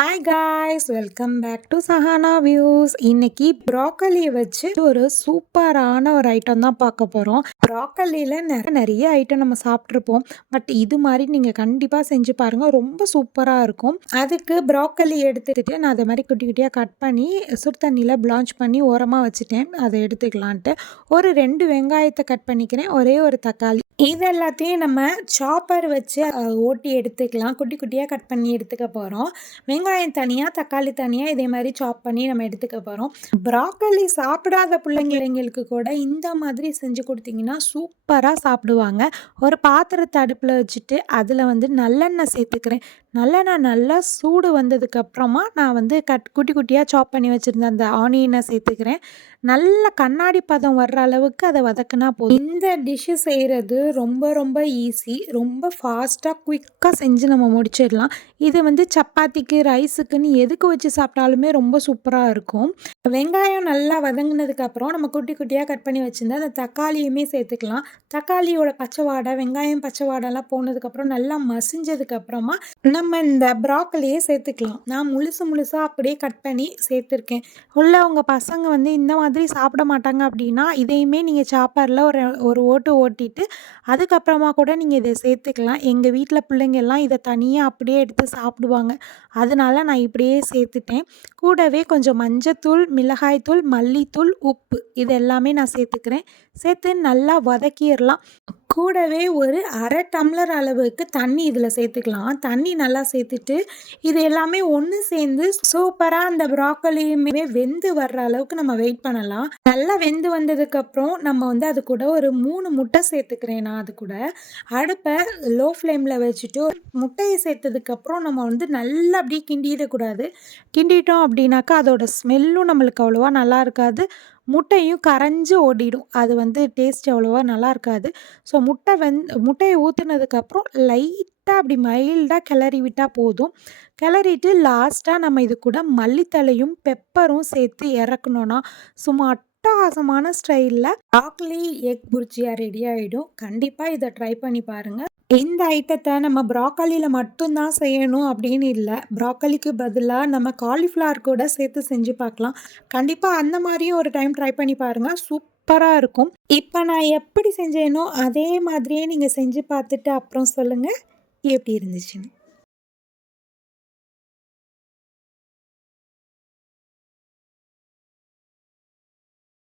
Hi guys, welcome back to Sahana views. இன்னைக்கு ப்ராக்கலியை வச்சு ஒரு சூப்பரான ஒரு ஐட்டம் தான் பார்க்க போகிறோம். ப்ராக்கலியில் நிறைய ஐட்டம் நம்ம சாப்பிட்ருப்போம். பட் இது மாதிரி நீங்கள் கண்டிப்பாக செஞ்சு பாருங்கள், ரொம்ப சூப்பராக இருக்கும். அதுக்கு ப்ராக்கலி எடுத்துக்கிட்டு நான் அதை மாதிரி குட்டி குட்டியாக கட் பண்ணி சுடு தண்ணியில் பிளான்ச் பண்ணி ஓரமாக வச்சுட்டேன். அதை எடுத்துக்கலான்ட்டு ஒரு 2 வெங்காயத்தை கட் பண்ணிக்கிறேன், ஒரே ஒரு தக்காளி. இது எல்லாத்தையும் நம்ம சாப்பர் வச்சு ஓட்டி எடுத்துக்கலாம். குட்டி குட்டியாக கட் பண்ணி எடுத்துக்க போகிறோம். வெங்காயம் தனியாக, தக்காளி தனியாக, இதே மாதிரி சாப் பண்ணி நம்ம எடுத்துக்க போகிறோம். ப்ராக்கலி சாப்பிடாத பிள்ளைங்களுக்கு கூட இந்த மாதிரி செஞ்சு கொடுத்தீங்கன்னா சூப்பராக சாப்பிடுவாங்க. ஒரு பாத்திரத்தை அடுப்பில் வச்சுட்டு அதில் நல்லெண்ணெய் சேர்த்துக்கிறேன். நல்லெண்ணெய் நல்லா சூடு வந்ததுக்கப்புறமா நான் குட்டி குட்டியாக சாப் பண்ணி வச்சுருந்த அந்த ஆனியனை சேர்த்துக்கிறேன். நல்ல கண்ணாடி பதம் வர்ற அளவுக்கு அதை வதக்குனா போதும். இந்த டிஷ்ஷு செய்கிறது ரொம்ப ரொம்ப ஈஸி. ரொம்ப ஃபாஸ்ட்டாக குயிக்காக செஞ்சு நம்ம முடிச்சிடலாம். இது சப்பாத்திக்கு, ரைஸுக்குன்னு எதுக்கு வச்சு சாப்பிட்டாலுமே ரொம்ப சூப்பராக இருக்கும். வெங்காயம் நல்லா வதங்கினதுக்கப்புறம் நம்ம குட்டி குட்டியாக கட் பண்ணி வச்சுருந்தா அந்த தக்காளியுமே சேர்த்துக்கலாம். தக்காளியோட பச்சை வாடை, வெங்காயம் பச்சை வாடெல்லாம் போனதுக்கப்புறம் நல்லா மசிஞ்சதுக்கப்புறமா நம்ம இந்த ப்ராக்கலியே சேர்த்துக்கலாம். நான் முழுசாக அப்படியே கட் பண்ணி சேர்த்துருக்கேன். உள்ள உங்கள் பசங்க இந்த மாதிரி சாப்பிட மாட்டாங்க அப்படின்னா இதையுமே நீங்கள் சாப்பரில் ஒரு ஓட்டு ஓட்டிட்டு அதுக்கப்புறமா கூட நீங்கள் இதை சேர்த்துக்கலாம். எங்கள் வீட்டில் பிள்ளைங்கள்லாம் இதை தனியாக அப்படியே எடுத்து சாப்பிடுவாங்க. அதனால நான் இப்படியே சேர்த்துட்டேன். கூடவே கொஞ்சம் மஞ்சத்தூள், மிளகாய்த்தூள், மல்லித்தூள், உப்பு இது எல்லாமே நான் சேர்த்துக்கிறேன். சேர்த்து நல்லா வதக்கிடலாம். கூடவே ஒரு 1/2 டம்ளர் அளவுக்கு தண்ணி இதில் சேர்த்துக்கலாம். தண்ணி நல்லா சேர்த்துட்டு இது எல்லாமே ஒன்று சேர்ந்து சூப்பராக அந்த ப்ராக்கலியுமே வெந்து வர்ற அளவுக்கு நம்ம வெயிட் பண்ணலாம். நல்லா வெந்து வந்ததுக்கப்புறம் நம்ம அது கூட ஒரு 3 முட்டை சேர்த்துக்கிறேன். நான் அது கூட அடுப்பை லோ ஃப்ளேமில் வச்சுட்டு முட்டையை சேர்த்ததுக்கப்புறம் நம்ம நல்லா அப்படியே கிண்டிடக்கூடாது. கிண்டிட்டோம் அப்படின்னாக்கா அதோட ஸ்மெல்லும் நம்மளுக்கு அவ்வளோவா நல்லா இருக்காது. முட்டையும் கரைஞ்சி ஓடிடும். அது டேஸ்ட் அவ்வளோவா நல்லா இருக்காது. ஸோ முட்டையை ஊற்றுனதுக்கப்புறம் லைட்டாக அப்படி மைல்டாக கிளறி விட்டால் போதும். கிளறிட்டு லாஸ்ட்டாக நம்ம இது கூட மல்லித்தழையும் பெப்பரும் சேர்த்து இறக்கணுன்னா சும்மா அட்டகாசமான ஸ்டைலில் ப்ராக்கலி எக் புர்ஜியா ரெடி ஆகிடும். கண்டிப்பாக இதை ட்ரை பண்ணி பாருங்கள். இந்த ஐட்டத்தை நம்ம ப்ராக்கலியில் மட்டும்தான் செய்யணும் அப்படின்னு இல்லை. ப்ராக்கலிக்கு பதிலாக நம்ம காலிஃப்ளவர் கூட சேர்த்து செஞ்சு பார்க்கலாம். கண்டிப்பாக அந்த மாதிரியும் ஒரு டைம் ட்ரை பண்ணி பாருங்கள், சூப்பராக இருக்கும். இப்போ நான் எப்படி செஞ்சேனோ அதே மாதிரியே நீங்கள் செஞ்சு பார்த்துட்டு அப்புறம் சொல்லுங்கள் எப்படி இருந்துச்சுன்னு.